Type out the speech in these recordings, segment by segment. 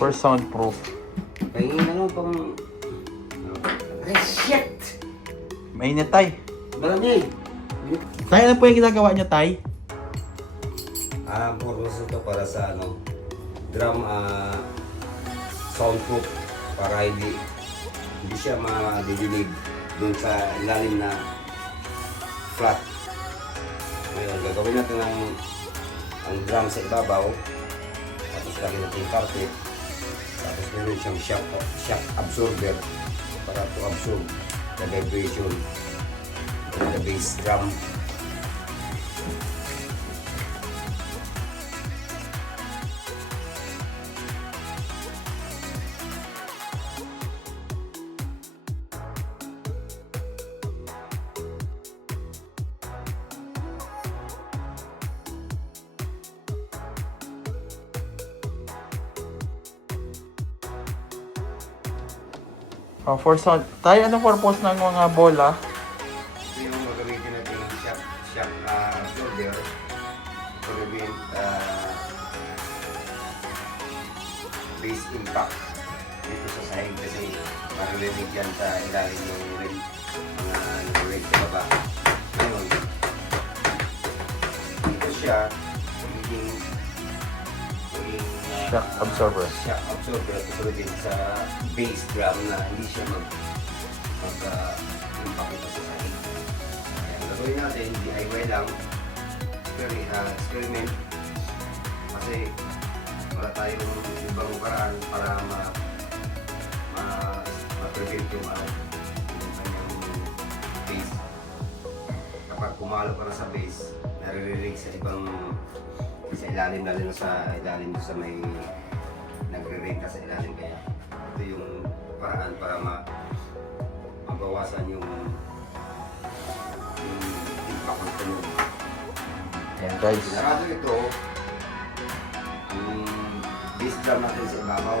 For soundproof. Pahingin ano pang... Shit! Mainit, tay. Malamig! Tay, ano po yung ginagawa niya, tay? Purpose ito para sa ano, drum soundproof para hindi siya madidinig doon sa ilalim na flat. Ngayon, gagawin natin ang drum sa ibabaw. Tapos lagyan natin yung carpet. Tapos meron siyang shock absorber para to absorb the vibration of the bass drum. Oh, for sound. Tay, anong purpose ng mga bola? Ito yung gagamitin natin yung shock absorber to prevent base impact dito sa sahig kasi maririnig yan sa ilalim ng rim, mga rim sa baba. Ngayon, dito siya magiging Shock absorber. Shock absorber to prevent sa base drum na hindi siya mag-impact ito sa sahig. Kaya ang gagawin natin, DIY lang, experiment, kasi wala tayong ibang paraan para ma-prevent yung kanyang base. Kapag pumalo para sa base, naririnig sa ibang sa ilalim, lalo sa ilalim sa may nagre-ring ka sa ilalim, kaya ito yung paraan para mabawasan yung impact ng tunog. Ayan, guys. Sinarado ito ang bass drum natin sa ibabaw.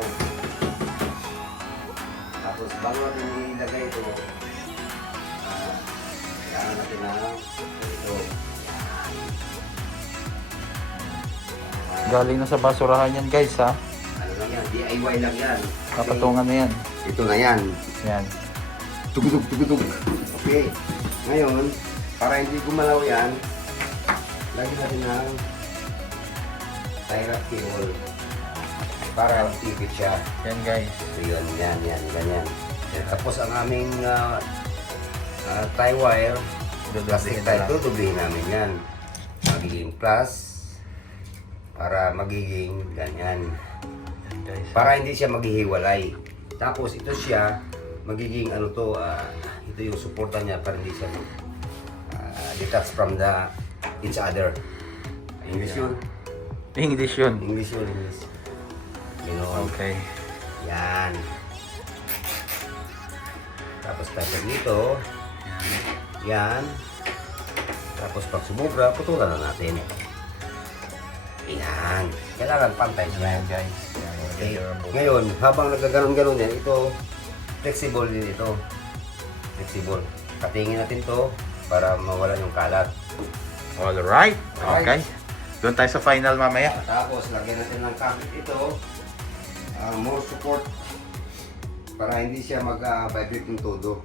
Tapos bago natin ilagay ito, kailangan natin na ito. Galing na sa basurahan yan, guys, ha? Ano lang yan, DIY lang yan. Kapatungan na yan. Ito na yan. Yan. Tugtog. Okay. Ngayon, para hindi gumalaw yan, lagyan natin ng tie wrap cable para tipid siya. Yan, guys. So yun, yan, ganyan. Tapos ang aming tie wire, plastic tie, tutubihin namin yan. Magiging plus para magiging ganyan. Yan, guys. Para hindi siya maghihiwalay. Tapos ito siya, magiging ano to, ito yung suporta niya para hindi siya detached from the each other. English yun? English yun. English. Ganoon. Okay. Yan. Tapos tayo dito. Yan. Tapos pag sumubra, putulan na natin. Yan. Kailangan pantay siya. Yan, guys. Yan, Okay. Ngayon, habang nagkaganon-ganon yan, ito, flexible din ito. Flexible. Katingin natin to para mawala yung kalat. Alright. Okay. Doon tayo sa final mamaya. Tapos, lagyan natin ng carpet ito. More support para hindi siya mag-vibrate yung todo.